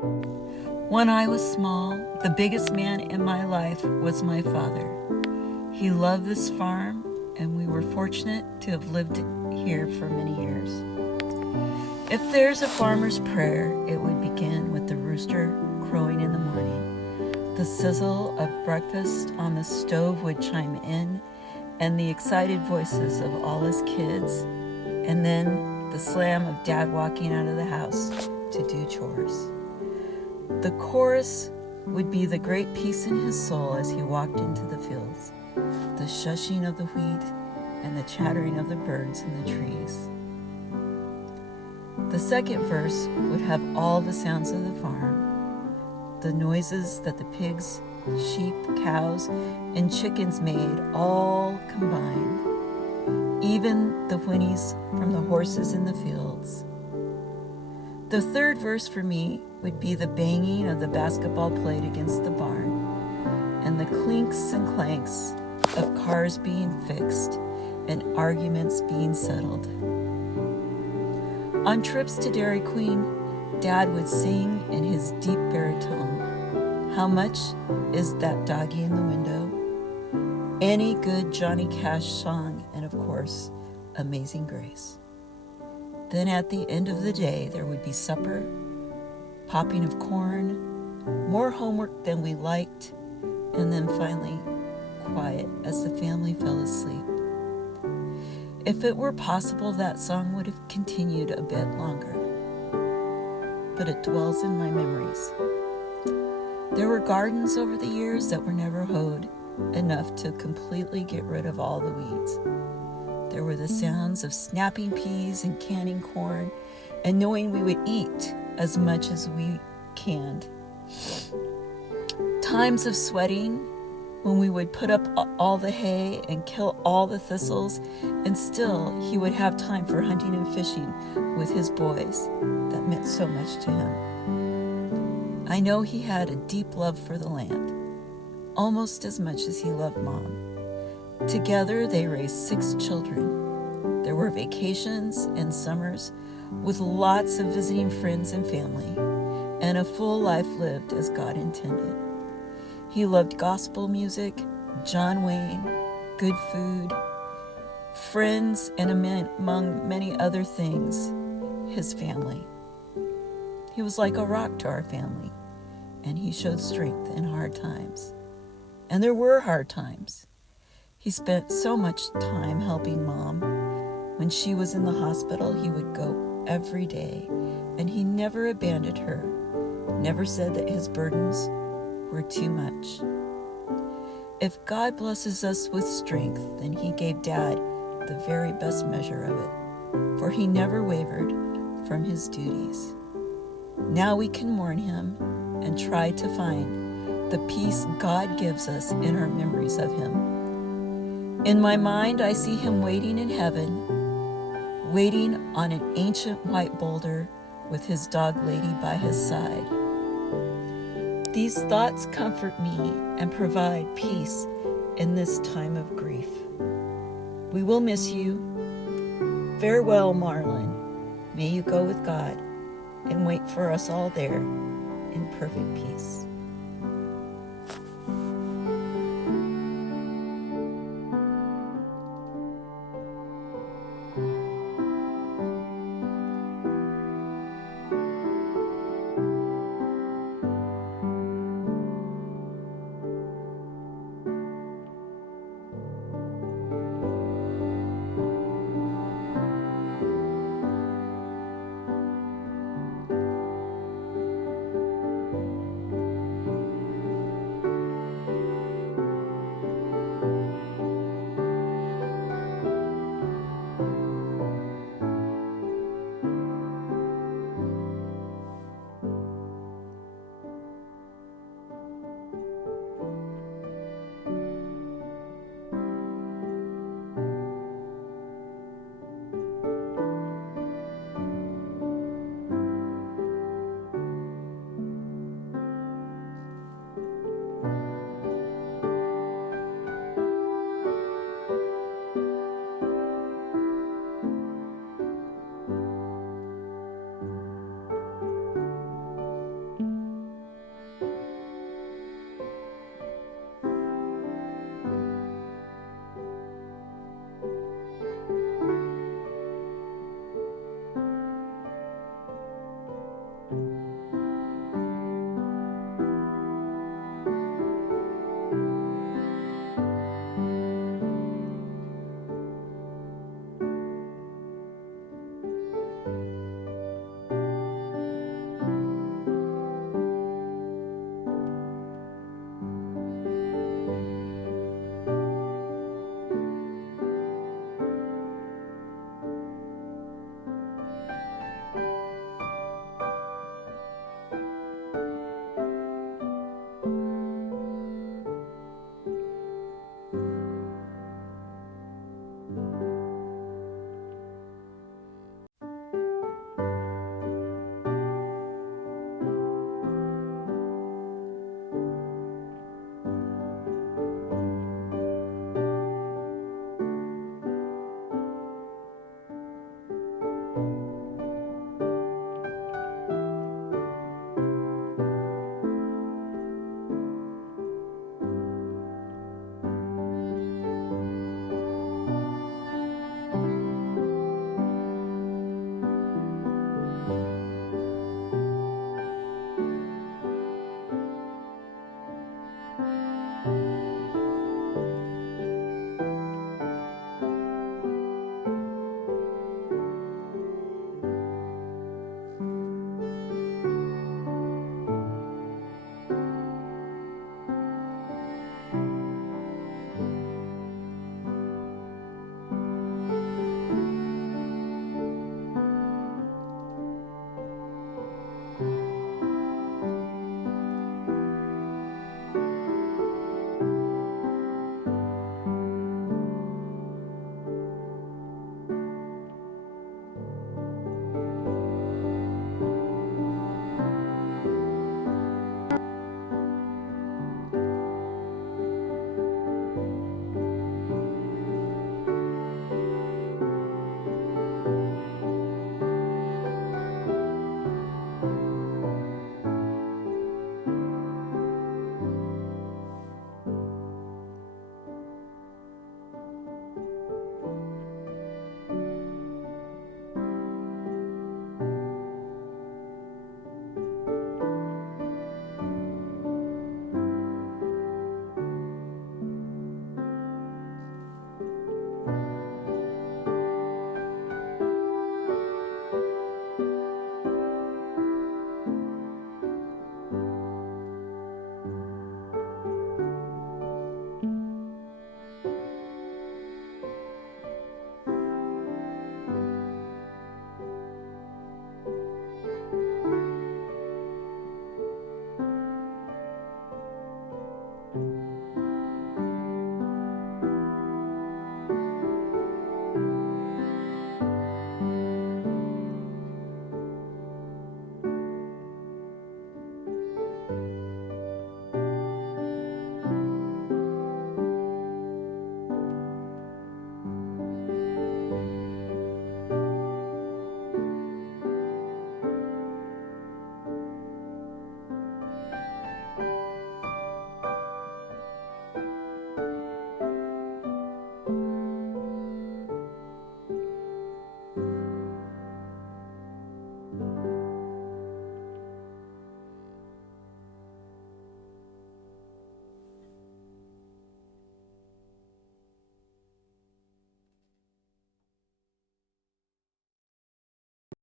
When I was small, the biggest man in my life was my father. He loved this farm, and we were fortunate to have lived here for many years. If there's a farmer's prayer, it would begin with the rooster crowing in the morning. The sizzle of breakfast on the stove would chime in, and the excited voices of all his kids, and then the slam of Dad walking out of the house to do chores. The chorus would be the great peace in his soul as he walked into the fields, the shushing of the wheat and the chattering of the birds in the trees. The second verse would have all the sounds of the farm, the noises that the pigs, sheep, cows, and chickens made all combined, even the whinnies from the horses in the fields. The third verse for me would be the banging of the basketball plate against the barn and the clinks and clanks of cars being fixed and arguments being settled. On trips to Dairy Queen, Dad would sing in his deep baritone, "How much is that doggy in the window?" Any good Johnny Cash song, and of course, Amazing Grace. Then at the end of the day, there would be supper, popping of corn, more homework than we liked, and then finally quiet as the family fell asleep. If it were possible, that song would have continued a bit longer, but it dwells in my memories. There were gardens over the years that were never hoed enough to completely get rid of all the weeds. There were the sounds of snapping peas and canning corn, and knowing we would eat as much as we canned. Times of sweating, when we would put up all the hay and kill all the thistles, and still he would have time for hunting and fishing with his boys. That meant so much to him. I know he had a deep love for the land, almost as much as he loved Mom. Together they raised 6 children. There were vacations and summers with lots of visiting friends and family, and a full life lived as God intended. He loved gospel music, John Wayne, good food, friends, and among many other things, his family. He was like a rock to our family, and he showed strength in hard times. And there were hard times. He spent so much time helping Mom. When she was in the hospital, he would go every day, and he never abandoned her, never said that his burdens were too much. If God blesses us with strength, then he gave Dad the very best measure of it, for he never wavered from his duties. Now we can mourn him and try to find the peace God gives us in our memories of him. In my mind, I see him waiting in heaven, waiting on an ancient white boulder with his dog lady by his side. These thoughts comfort me and provide peace in this time of grief. We will miss you. Farewell, Marlin. May you go with God and wait for us all there in perfect peace.